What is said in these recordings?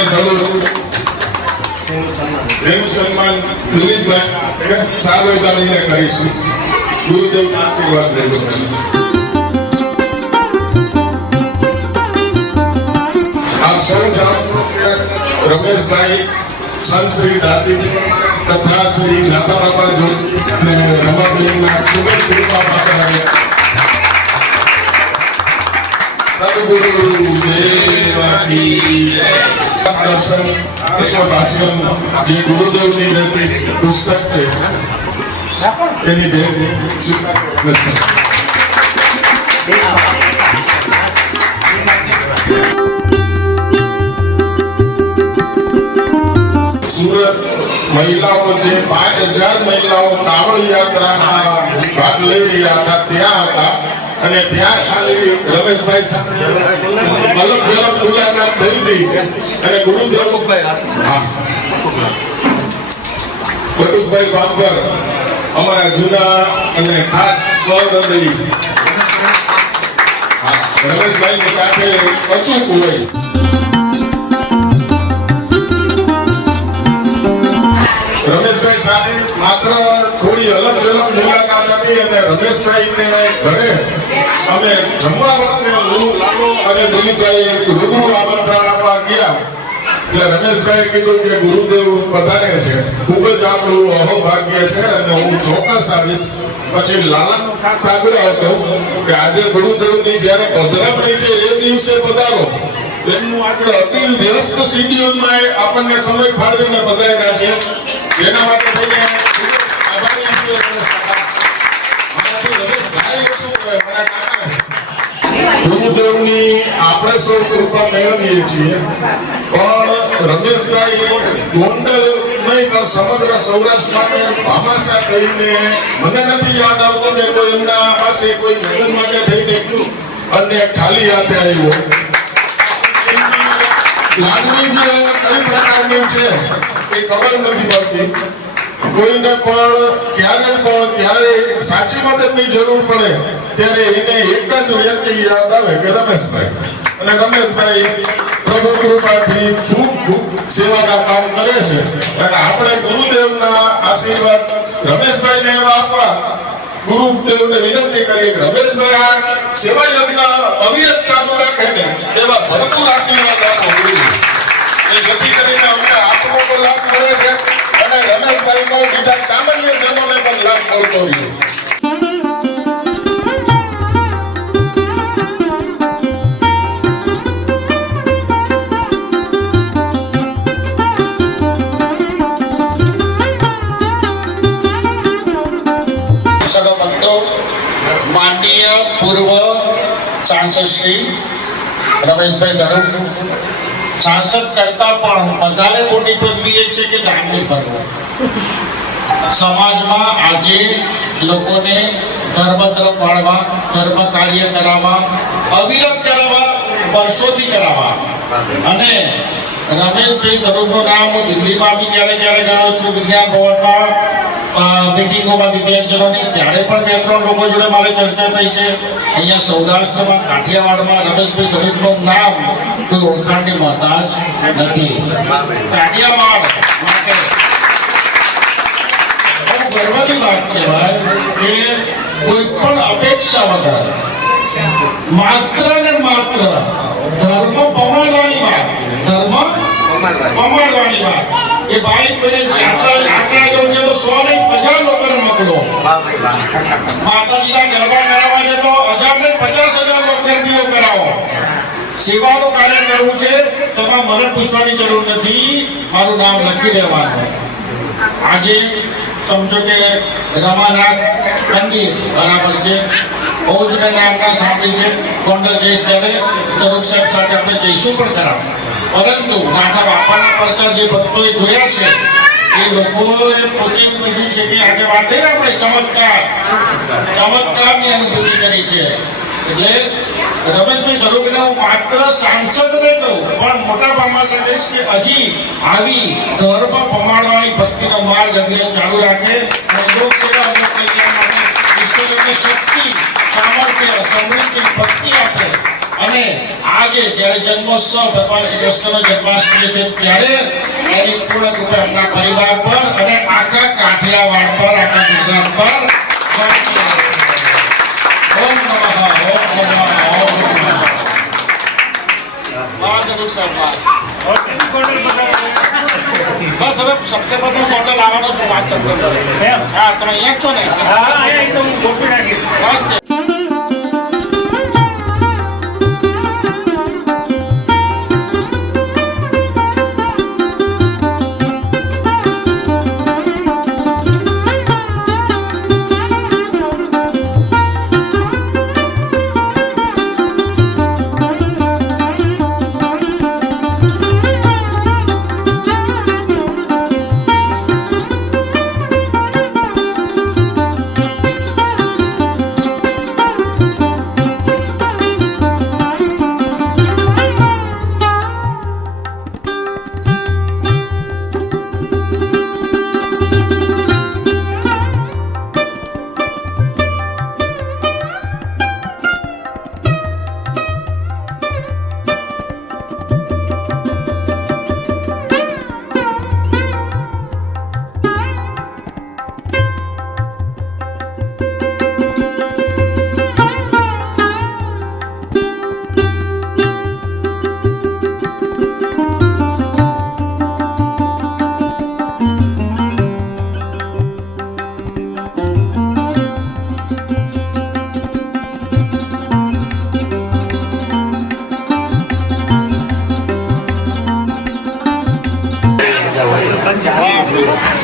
રમેશભાઈ ધડુક પ્રેમ સન્માન દિલીપભાઈ સાગરદાનીને કરીશું. ગુરુદેવના આશીર્વાદ લેજો. આપ સૌ જાણો કે રમેશભાઈ સંત શ્રી દાસી તથા શ્રી નાથા બાપા જો અને રમાબેનના ખૂબ જ કૃપા પાત્ર દર્શન વિશ્વભાષણ જે ગુરુદેવની રચિત પુસ્તક છે એની ભેટ સુરત મહિલાઓ જે 5000 મહિલાઓ કાવડ યાત્રામાં ભાગ લઈ રહ્યા હતા ત્યાં હતા અને ત્યાં ખાલી રમેશભાઈ સાથે અલગ અલગ મુલાકાત થઈ હતી અને ગુરુદેવ પટુભાઈ બાબર અમારા જૂના અને ખાસ સ્વહૃદયી રમેશભાઈની સાથે અચૂક હોય. રમેશભાઈ સાથે માત્ર થોડી અલગ અલગ મુલાકાત હતી અને રમેશભાઈને ઘરે અમે જમવા વખતે અને દિલીપભાઈ રૂબરૂ આમંત્રણ આપવા ગયા એટલે રમેશભાઈએ કીધું કે ગુરુદેવ પધારે છે, ખૂબ જ આપણું અહોભાગ્ય છે અને હું ચોક્કસ આવીશ. પછી લાલાનો ખાસ આગ્રહ હતો કે આજે ગુરુદેવની જ્યારે પધરામણી છે એ દિવસે પધારો. એમનું આગળ અતિ વ્યસ્ત શિડ્યુલમાં આપણને સમય ફાળવીને પધાર્યા છે. એના માટે થઈને આભારી છીએ. ગુરુદેવની આપણે સૌ કૃપા મેળવીએ છીએ પણ રમેશભાઈ ગોંડલ નહીં પણ સમગ્ર સૌરાષ્ટ્ર માટે ભામાશા કહીને મને નથી યાદ આવતું કે કોઈ એમના પાસે કોઈ મદદ માટે થઈને અને ખાલી હાથે આવ્યો. લાગણી જે કઈ પ્રકારની છે એ ખબર નથી પડતી. કોઈને પણ ક્યારે સાચી મદદની જરૂર પડે ત્યારે એને એક જ વ્યક્તિ યાદ આવે કે રમેશભાઈ. અને રમેશભાઈ પ્રભુ કૃપાથી ખૂબ ખૂબ સેવાના કામ કરે છે અને આપણે ગુરુદેવના આશીર્વાદ રમેશભાઈને એવા આપવા ગુરુદેવને વિનંતી કરીએ કે રમેશભાઈ આ સેવા યજ્ઞ અવિરત ચાલુ રાખે ને એવા ભરપૂર આશીર્વાદ આપો જેથી કરીને અમને આત્મો પણ લાભ મળે છે અને રમેશભાઈનો બીજા સામાન્ય જનોને પણ લાભ મળતો રહ્યો. माननीय पूर्व सांसद श्री रमेशभाई धड़ुक सांसद करता પણ વધારે મોટી પદવી એ છે કે દાનની પર્વ. સમાજમાં આજે લોકોને ધર્મ તરફ વાળવા, ધર્મ કાર્ય કરાવવા, અવિરત કરાવવા, વર્ષોથી કરાવવા. અને રમેશભાઈ ધડુકનું નામ હું દિલ્હીમાં બી ક્યારે ગયો છું વિજ્ઞાન ભવનમાં મીટિંગોમાં દિવ્યાંગજનોની, ત્યારે પણ 2-3 લોકો જોડે મારી ચર્ચા થઈ છે. અહીંયા સૌરાષ્ટ્રમાં કાઠિયાવાડમાં રમેશભાઈ ધડુકનું નામ કોઈ ઓળખાણની મોહતાજ નથી. કાઠિયાવાડ માટે બહુ ગર્વની વાત કહેવાય કે કોઈ પણ અપેક્ષા વગર માત્ર ને માત્ર ધર્મ પમાડવાની વાત, એ ભાઈ કોઈને યાત્રા જવું છે તો 100 નહીં 50 લોકોને મોકલો. માતાજીના ગરબા કરાવવા છે તો 1000 નહીં 50,000 લોકો ગરબીઓ કરાવો. સેવાનું કાર્ય કરવું છે તો મને પૂછવાની જરૂર નથી, મારું નામ લખી દેવાનું. આજે સમજો કે રમાનાથ મંદિર બરાબર છે, ઓજના નામના સાથી છે, ગોંડલ જઈશ ત્યારે ધડુક સાહેબ સાથે આપણે જઈશું પણ કરાવ. પરંતુ નાના બાપાના પરચા જે ભક્તોએ જોયા છે એ લોકોએ પોતે કીધું છે કે આજે વાતે આપણે ચમત્કારની અનુભૂતિ કરી છે. એટલે રમેશભાઈ ધડુકને હું માત્ર સાંસદ નહીં કહું પણ મોટા ભાગમાં કહીશ કે હજી આવી ધર્મ પમાડવાની ભક્તિનો માર્ગ અભિયાન ચાલુ રાખે અને લોક સેવા માટે ઈશ્વરની શક્તિ, સામર્થ્ય, સમૃદ્ધિ, ભક્તિ આપે અને આજે જ્યારે જન્મોત્સવ ભગવાન શ્રી કૃષ્ણનો જન્માષ્ટમી છે ત્યારે એની પૂર્ણ રૂપે આપણા પરિવાર પર અને આખા કાઠિયાવાડ પર આખા ગુજરાત પર ઓમ નમઃ ઓમ નમઃ ઓમ નમઃ બસ હવે સપ્ટેમ્બરનો મોડલ આવવાનો છું 5 સપ્ટેમ્બરે. હા તમે અહીંયા જ છો ને? હા અહીંયા તો હું ગોઠવી નાખીશ. બસ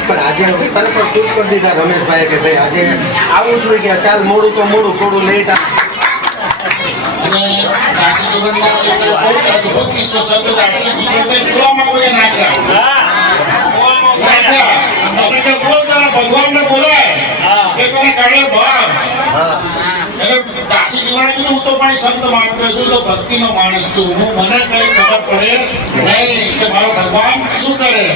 પણ આજે તરત જ ખુશ કરી દીધા રમેશભાઈ કે ભાઈ આજે આવું જોઈએ કે ચાલ મોડું તો મોડું થોડું લેટ અને દાક્ષી જીવનનો એક બહુ અદ્ભુત કિસ્સો સંત દાક્ષી જીવનને કુવામાં કોઈ નાખ્યા. અને કે બોલતા ભગવાનને બોલાય કે તને કાઢે ભાવ. એટલે દાક્ષી જીવને કીધું હું તો ભાઈ સંત માત્ર છું, તો ભક્તિનો માણસ છું, હું મને કઈ ખબર પડે નહીં કે મારો ભગવાન શું કરે,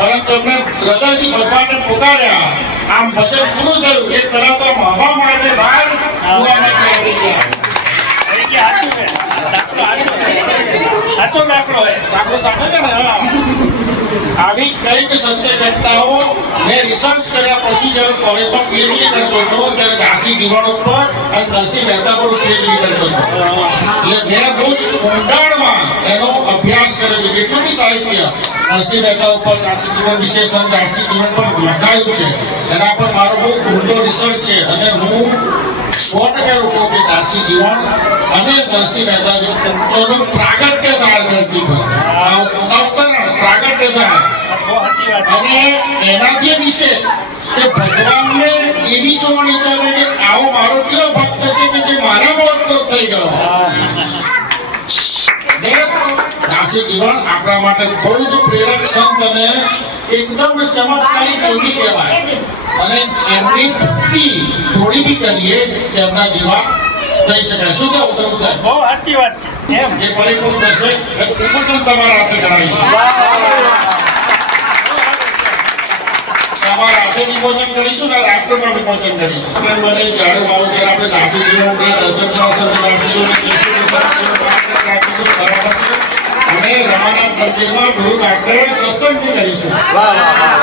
પરંતુ એમને હૃદયથી ભગવાનને પુકાર્યા. આમ ભજન પૂરું થયું એક તરફ તો હવા માટે બહાર કુવામાંથી આવી ગયા. આવી કઈક સંજય ઘટનાઓ મેં રિસર્ચ કર્યા પછી જ્યારે કોલેજમાં પીએચડી કરતો હતો ત્યારે દાસી જીવન ઉપર અને નરસિંહ મહેતા પર પીએચડી કરતો હતો. એટલે મેં બહુ ઊંડાણમાં એનો અભ્યાસ કર્યો છે. કેટલું બી સાહિત્ય નરસિંહ મહેતા ઉપર દાસી જીવન વિશેષણ દાસી જીવન પર લખાયું છે, એના પર મારો બહુ ઊંડો રિસર્ચ છે. અને હું 100% કહું કે દાસી જીવન અને નરસિંહ મહેતા જે સંતોનું પ્રાગટ્ય થાય ધરતી પર, અવતરણ પ્રાગટ્ય થાય. અને એના જે વિશે કે ભગવાનને એવી જોવાની ઈચ્છા થાય કે આવો મારો કયો ભક્ત છે કે જે મારા મોટો થઈ ગયો. દાસી જીવન આપણા માટે બહુ જ પ્રેરક સંત અને એકદમ ચમત્કારી યોગી કહેવાય. અને એમની ભક્તિ થોડી બી કરીએ કે એમના જેવા થઈ શકાય. શું કેવું તમે સાહેબ? બહુ સાચી વાત છે. એમ એ પરિપૂર્ણ થશે એટલે હું પણ તમારા હાથે કરાવીશું. તમારા હાથે વિમોચન કરીશું ને રાત્રે પણ વિમોચન કરીશું. એટલે મને જાણ્યું આવું ત્યારે આપણે દાસી જીવન દર્શન દાસી જીવન રાખીશું. બરાબર છે. અને રમાનાથ મંદિરમાં ગુરુ રાત્રે સત્સંગ બી કરીશું. વાહ વાહ વાહ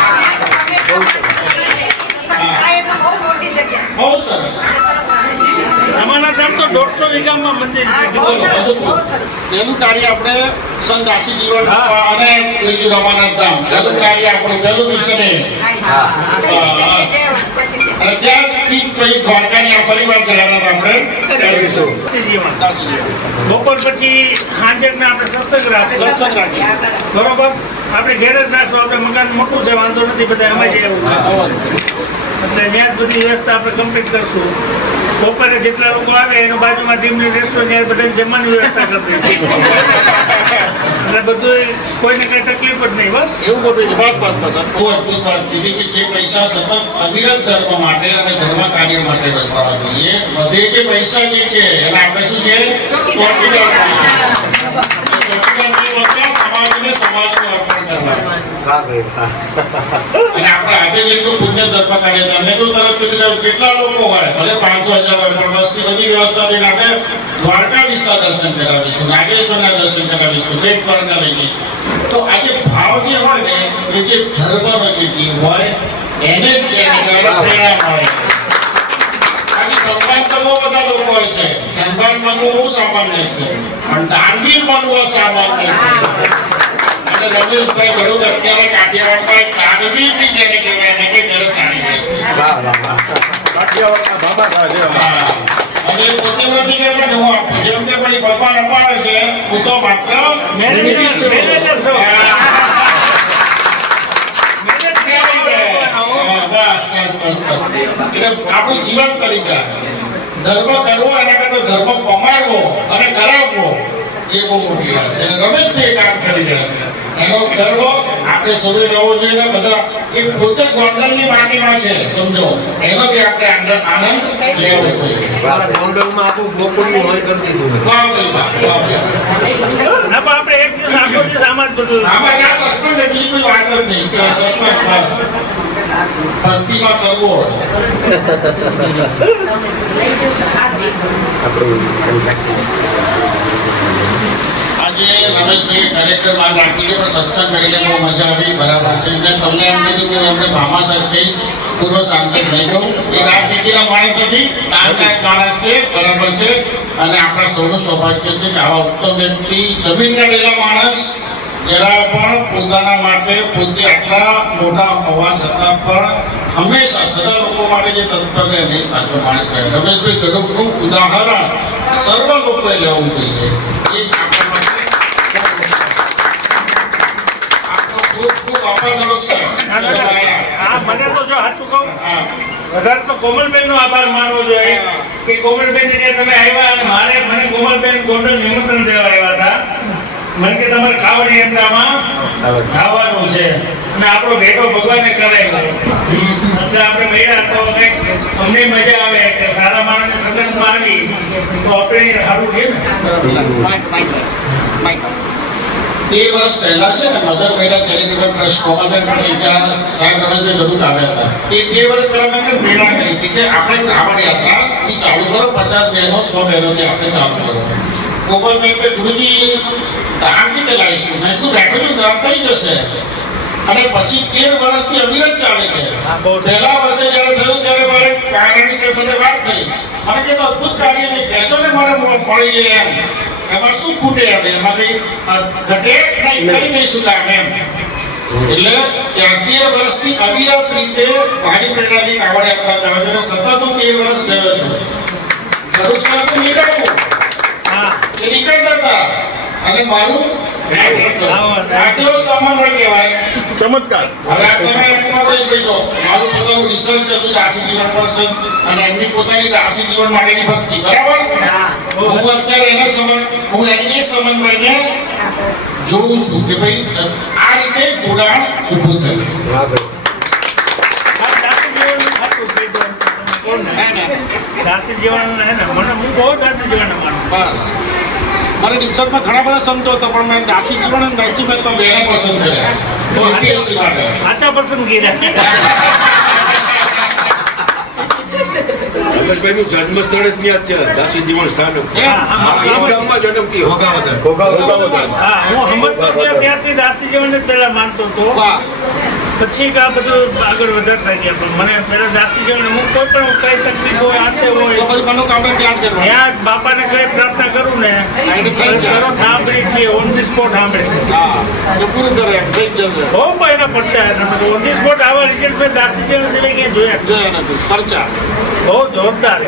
બહુ સરસ. અમારા ગામ તો 150 વીઘામાં મંદિર છે. એનું કાર્ય આપણે સંત દાસી જીવન અને બીજું રમાનાથ ધામ એનું કાર્ય આપણે પહેલું મિશન અને ત્યાંથી પછી દ્વારકાની આ ફરીવાર જવાના આપણે કરીશું. દાસી જીવન. બપોર પછી સાંજના આપણે સત્સંગ રાખીએ. બરોબર, આપણે ઘેર જ રાખશું. આપણે મકાન મોટું છે, વાંધો નથી, બધા એમાં જ એવું એટલે ત્યાં જ બધી વ્યવસ્થા આપણે કમ્પ્લીટ કરશું. બપોરે જેટલા લોકો આવે એનો બાજુમાં ટીમની રેસ્ટોરન્ટ ત્યાં બધા જમવાની વ્યવસ્થા કરી દઈશું. એટલે બધું કોઈને કઈ તકલીફ જ નહીં. બસ એવું બધું બહુ અદ્ભુત વાત કીધી કે જે પૈસા સતત અવિરત ધર્મ માટે અને ધર્મ કાર્ય માટે વપરાવા જોઈએ. બધે જે પૈસા જે છે એને આપણે શું છે ચોકીદાર છે. સમાજને સમાજનું અર્પણ કરવાનું. વાહ ભાઈ વાહ. અને આપણે આજે જેટલું પુણ્ય ધર્મ કાર્ય તમને તો તરત કીધું કે કેટલા લોકો હોય ભલે 500,000 હોય પણ બસની બધી વ્યવસ્થા થઈને આપણે દ્વારકાધીશના દર્શન કરાવીશું, નાગેશ્વરના દર્શન કરાવીશું, બેટ દ્વારકા લઈ જઈશું. તો આજે ભાવ જે હોય ને એ જે ધર્મનો જે જીવ હોય એને જ પ્રેરણા મળે છે. ધનવાન તો બહુ બધા લોકો હોય છે, ધનવાન બનવું બહુ સામાન્ય છે, પણ દાનવીર બનવું અસામાન્ય છે. અને રમેશભાઈ ભરૂચ અત્યારે કાઠિયાવાડમાં દાનવીરની જેને કહેવાય એને કે ઘરે સારી છે. અને પોતે નથી કહેતા કે હું આપું, જેમ કે ભાઈ ભગવાન અપાવે છે હું તો માત્ર મેનેજર છું. એટલે આપણું જીવન તરીકે ધર્મ કરવો એના કરતા ધર્મ કમાવવો અને કરાવવો એ બહુ મોટી વાત છે. રમેશભાઈ કામ કરી રહ્યા છે એનો ગર્વ આપણે સૌએ રહેવો જોઈએ. બધા એ પોતે ગોંડલની માટીમાં છે સમજો, એનો બી આપણે આનંદ લેવો જોઈએ. ગોંડલમાં આખું ગોકુળિયું હોય કરી દીધું. વાહ ભાઈ વાહ, વાહ ભાઈ. ના, પણ આપણે એક દિવસ આખો દિવસ આમાં જ બધું આમાં આ સત્સંગ ને બીજી કોઈ વાત જ નહીં કે આ સત્સંગ બસ ભક્તિમાં કરવો હોય. આજે રમેશભાઈ કાર્યક્રમ રાખી પણ સત્સંગ કરીને બહુ મજા આવી. બરાબર છે. એટલે તમને એમ કીધું કે અમને ભામા સરખેજ પૂર્વ સાંસદ નહીં કહું, એ રાજનીતિના માણસ નથી, તારકાયક માણસ છે. બરાબર છે. અને આપણા સૌનું સૌભાગ્ય છે કે આવા ઉત્તમ વ્યક્તિ, જમીનના ડેલા માણસ, જરા પણ પોતાના માટે પોતે આટલા મોટા હોવા છતાં પણ હંમેશા સદા લોકો માટે જે તત્પર રહે એ સાચો માણસ કહે. રમેશભાઈ ગઢપનું ઉદાહરણ સર્વ લોકોએ લેવું જોઈએ. એ ખૂબ ખૂબ આભાર કરું છું. હા, મને તો જો સાચું કહું વધારે તો કોમલબેન નો આભાર માનવો જોઈએ કે કોમલબેન ને તમે આવ્યા અને મને કોમલબેન ગોંડલ નિમંત્રણ દેવા આવ્યા હતા. મને કે તમારે કાવડી યાત્રામાં આવવાનું છે અને આપણો ભેટો ભગવાને કરાવ્યો એટલે આપણે મળ્યા તો કંઈક અમને મજા આવે કે સારા માણસને સગનમાં આવી તો આપણે સારું કે 2 વર્ષ પહેલા છે ને મધર મહિલા ચેરિટેબલ ટ્રસ્ટ કોમલબેન ત્યાં સાહેબ રમેશભાઈ જરૂર આવ્યા હતા. એ 2 વર્ષ પહેલા મેં પ્રેરણા કરી હતી કે આપણે કાવડ યાત્રા ચાલુ કરો, 50 બહેનો 100 બહેનોથી આપણે ચાલુ કરો. કોમલબેન કે ગુરુજી દાન રીતે લાવીશું, મેં એટલું બેઠું છું કામ થઈ જશે. અને પછી 13 વર્ષથી અવિરત ચાલે છે. પહેલા વર્ષે જ્યારે થયું ત્યારે મારે કારણી સાથે વાત થઈ અને કે અદભુત કાર્ય છે, કહેજો ને મને મળી લે એમ. એમાં શું ખૂટે હવે, એમાં કઈ ઘટે નહીં, કરી દઈશું કામ એમ. એટલે 13 વર્ષથી અવિરત રીતે ભારી પ્રેરણાથી કાવડ યાત્રા ચાલે છે. સતત હું 13 વર્ષ ગયો છું. જરૂર છે તો નીકળવું એ નીકળતા હતા અને મારું આટલો સમન્વય કહેવાય ચમત્કાર. હવે તમે એમમાં કોઈ કહેજો મારું પોતાનું રિસર્ચ હતું દાસી જીવન પર્સન અને એમની પોતાની દાસી જીવન માટેની ભક્તિ. બરાબર. હું અત્યારે એને હું એ સમન્વયને જોઉં છું કે ભાઈ આ રીતે જોડાણ ઊભું થયું. દાસી જીવન હે ને મને હું બહુ દાસી જીવન માનું. મને રિસર્ચમાં ઘણા બધા સંતો હતા પણ મેં દાસી જીવન અને નરસિંહ તો બેને પસંદ કર્યા યુપીએસસી માટે. સાચા પસંદગી રમેશભાઈનું જન્મ સ્થળ જ ત્યાં જ છે, દાસી જીવન સ્થાન. હા, એ જ ગામમાં જન્મથી ઘોઘાવદર. હા, હું હમણાં ત્યાંથી દાસી જીવન જ પહેલા માનતો હતો. પછી આ બધું આગળ વધારતા ગયા પણ મને પહેલા દાસી જીવન હું કોઈ પણ કઈ તકલીફ હોય આતે હોય ત્યાં બાપાને કઈ પ્રાર્થના કરું ને તરત સાંભળી છે ઓન ધી સ્પોટ સાંભળી બહુ એના પડતા ઓન ધી સ્પોટ આવા રિઝલ્ટ મેં દાસી જીવન સિવાય ક્યાં જોયા બહુ જોરદાર